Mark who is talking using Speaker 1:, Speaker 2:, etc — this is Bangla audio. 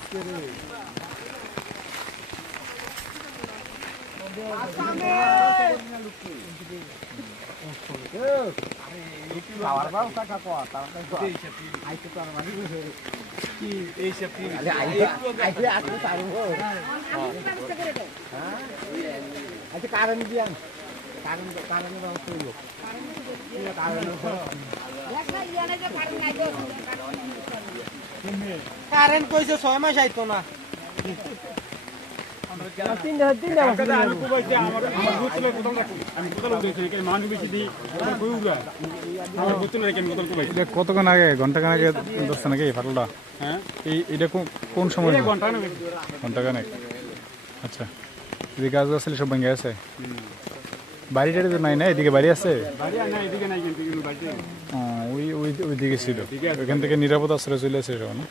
Speaker 1: আজকে রে আচ্ছা কারণ দিয়ে কারণ কারণ ব্যবস্থা হইল কারণ কারেন্ট কইছে ছয় মাস আইতো না।
Speaker 2: কতক্ষণ আগে? ঘণ্টা খানেক ধরছে নাকি ফাটলটা? এই এটা কোন- কোন সময় ঘণ্টা খানেক আচ্ছা। এদিকে গাছ গাছালি সব ভেঙে আছে বাড়ি টাড়ি তো নাই না? এদিকে বাড়ি আছে? ওই ওই ওই দিকে ছিল। ওইখান থেকে নিরাপদ আশ্রয় চলে আসে না?